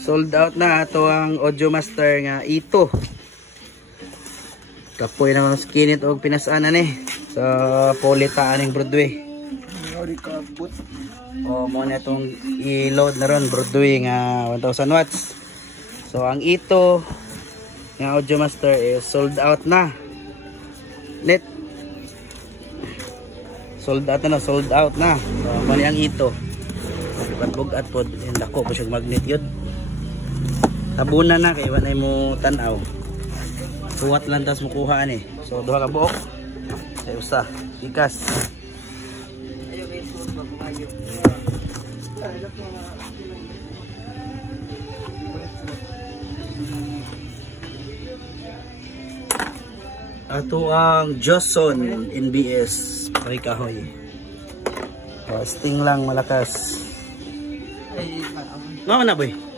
Sold out na ato ang Audiomaster nga ito. Kapoy naman skinit og pinasanan sa politaan ng Broadway. O mo na itong i-load na ron Broadway nga 1000 watts. So ang ito nga Audiomaster is sold out na. Net. Sold out na, sold out na. So mo ni ang ito. Pagbugat pod, yung dako po siya magnet yun. Tabunan na kay wanay mo tanaw. Suwat lang tas mukuhaan So duha ka buok. Ay usa, ikas. Ato ang Johnson NBS pakikahoy. Sting lang malakas. Mama na boy.